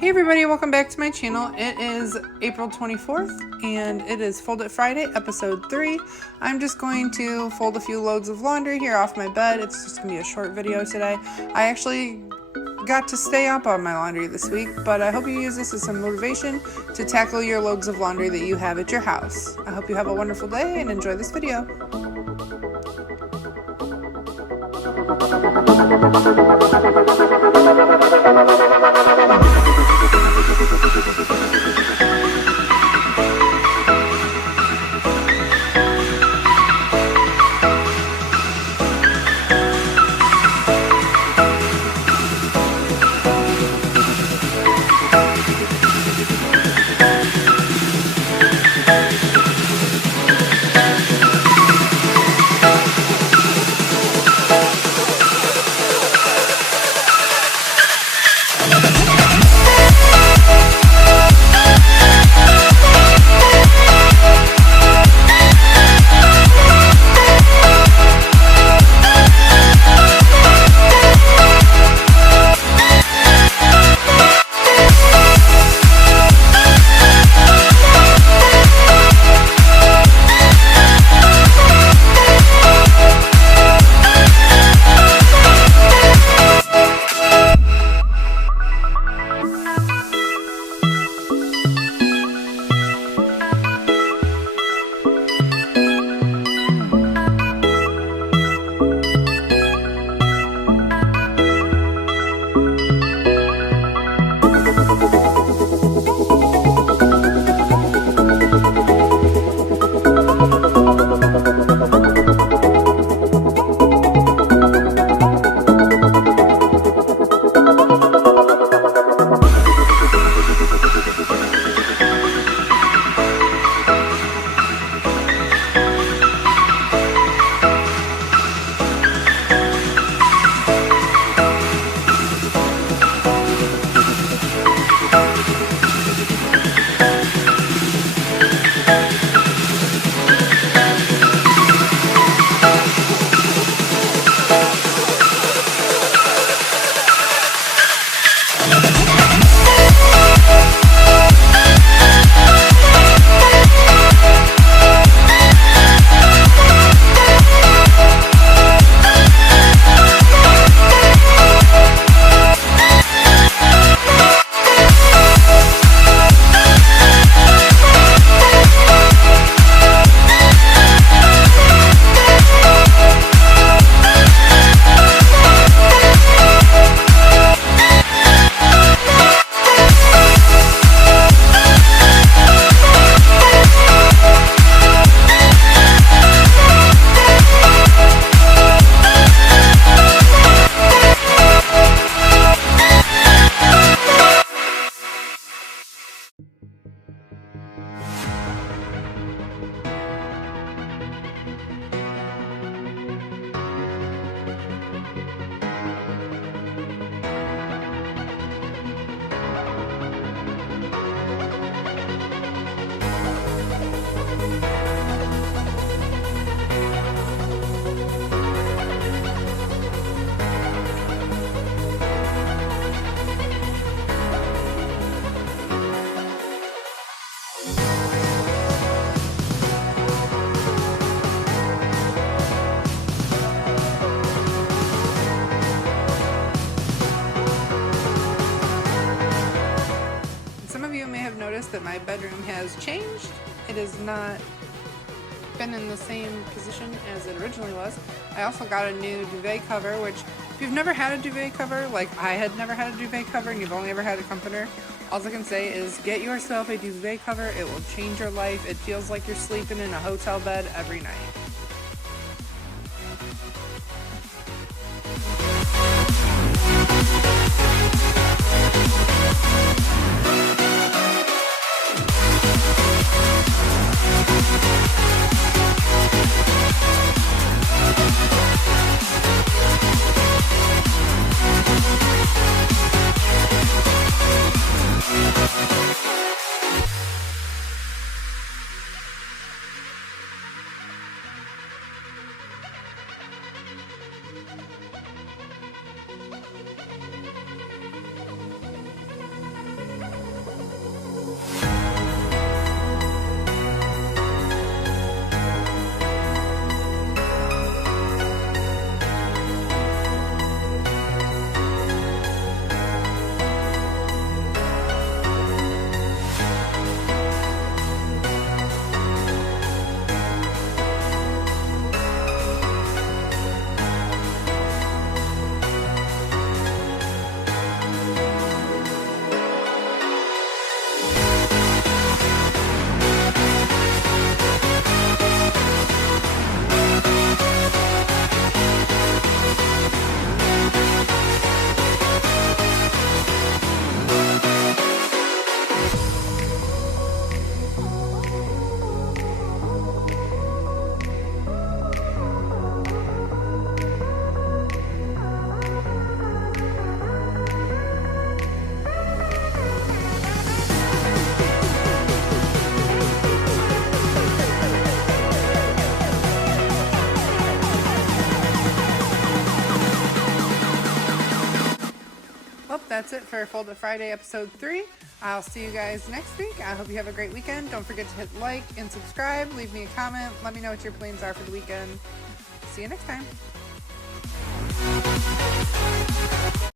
Hey everybody, welcome back to my channel. It is April 24th and it is Fold It Friday, episode 3. I'm just going to fold a few loads of laundry here off my bed. It's just going to be a short video today. I actually got to stay up on my laundry this week, but I hope you use this as some motivation to tackle your loads of laundry that you have at your house. I hope you have a wonderful day and enjoy this video. Some of you may have noticed that my bedroom has changed. It has not been in the same position as it originally was. I also got a new duvet cover, which if you've never had a duvet cover, like I had never had a duvet cover and you've only ever had a comforter, all I can say is get yourself a duvet cover. It will change your life. It feels like you're sleeping in a hotel bed every night. Well, that's it for Fold It Friday episode 3. I'll see you guys next week. I hope you have a great weekend. Don't forget to hit like and subscribe. Leave me a comment. Let me know what your plans are for the weekend. See you next time.